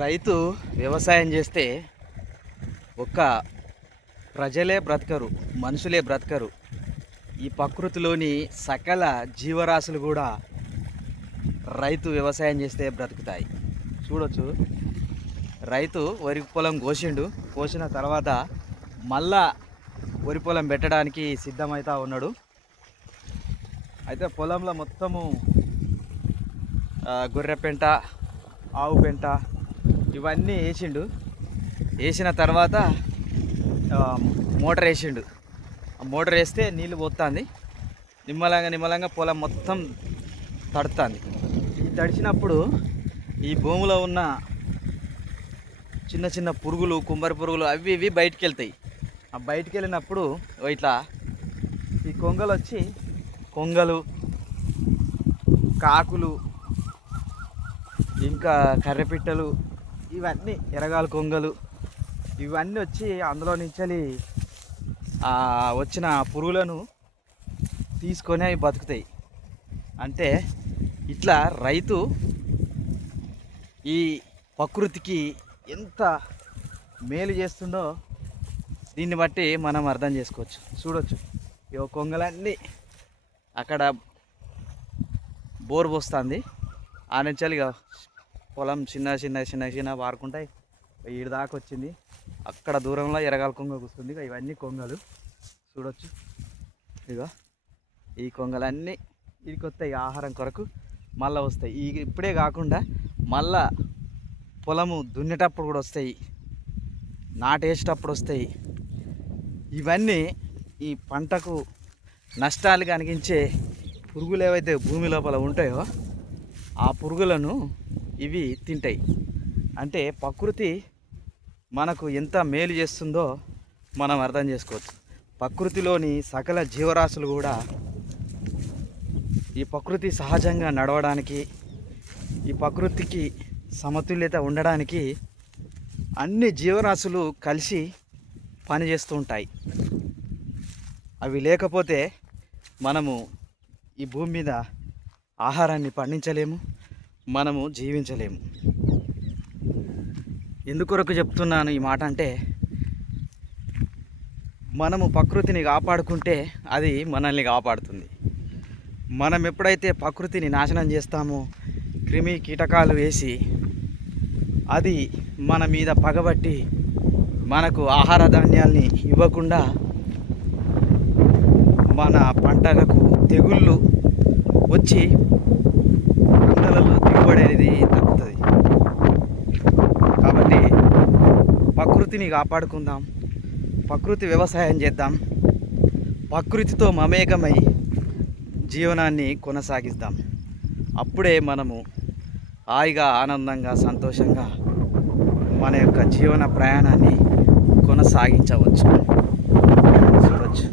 రైతు వ్యవసాయం చేస్తే ఒక్క ప్రజలే బ్రతకరు, మనుషులే బ్రతకరు. ఈ ప్రకృతిలోని సకల జీవరాశులు కూడా రైతు వ్యవసాయం చేస్తే బ్రతుకుతాయి. చూడొచ్చు, రైతు వరి పొలం కోసిన తర్వాత మళ్ళా వరి పొలం పెట్టడానికి సిద్ధమవుతా ఉన్నాడు. అయితే పొలంలో మొత్తము గొర్రె పెంట, ఆవు పెంట ఇవన్నీ వేసిన తర్వాత మోటార్ వేసిండు. ఆ మోటార్ వేస్తే నీళ్ళు పోతుంది. నిమ్మలంగా పొలం మొత్తం తడుతుంది. ఈ తడిచినప్పుడు ఈ భూమిలో ఉన్న చిన్న చిన్న పురుగులు, కుంబరి పురుగులు అవి ఇవి బయటికి వెళ్తాయి. ఆ బయటికి వెళ్ళినప్పుడు ఇట్లా ఈ కొంగలు, కాకులు, ఇంకా కర్రెపిట్టలు, ఇవన్నీ ఎరగాల కొంగలు ఇవన్నీ వచ్చి అందులో నుంచి వచ్చిన పురుగులను తీసుకొని అవి బతుకుతాయి. అంటే ఇట్లా రైతు ఈ ప్రకృతికి ఎంత మేలు చేస్తుండో దీన్ని బట్టి మనం అర్థం చేసుకోవచ్చు. చూడొచ్చు, ఈ కొంగలన్నీ అక్కడ బోర్ పోస్తుంది. ఆ నుంచి ఇక పొలం చిన్న వారుకుంటాయి. ఈడు దాకా వచ్చింది. అక్కడ దూరంలో ఎరగాల కొంగ కూస్తుంది. ఇవన్నీ కొంగలు చూడొచ్చు. ఇక ఈ కొంగలన్నీ వీడికి వస్తాయి ఆహారం కొరకు, మళ్ళీ వస్తాయి. ఇప్పుడే కాకుండా మళ్ళా పొలము దున్నేటప్పుడు కూడా వస్తాయి, నాటేసేటప్పుడు వస్తాయి. ఇవన్నీ ఈ పంటకు నష్టాలు కలిగించే పురుగులు ఏవైతే భూమి లోపల ఉంటాయో ఆ పురుగులను ఇవి తింటాయి. అంటే ప్రకృతి మనకు ఎంత మేలు చేస్తుందో మనం అర్థం చేసుకోవచ్చు. ప్రకృతిలోని సకల జీవరాశులు కూడా ఈ ప్రకృతి సహజంగా నడవడానికి, ఈ ప్రకృతికి సమతుల్యత ఉండడానికి అన్ని జీవరాశులు కలిసి పనిచేస్తూ ఉంటాయి. అవి లేకపోతే మనము ఈ భూమి మీద ఆహారాన్ని పండించలేము, మనము జీవించలేము. ఎందుకొరకు చెప్తున్నాను ఈ మాట అంటే, మనము ప్రకృతిని కాపాడుకుంటే అది మనల్ని కాపాడుతుంది. మనం ఎప్పుడైతే ప్రకృతిని నాశనం చేస్తామో, క్రిమి కీటకాలు వేసి అది మన మీద పగబట్టి మనకు ఆహార ధాన్యాల్ని ఇవ్వకుండా మన పంటలకు తెగుళ్ళు వచ్చి పంటలలో దిగుబడి అనేది తగ్గుతుంది. కాబట్టి ప్రకృతిని కాపాడుకుందాం, ప్రకృతి వ్యవసాయం చేద్దాం, ప్రకృతితో మమేకమై జీవనాన్ని కొనసాగిద్దాం. అప్పుడే మనము హాయిగా, ఆనందంగా, సంతోషంగా మన యొక్క జీవన ప్రయాణాన్ని కొనసాగించవచ్చు. చూడవచ్చు.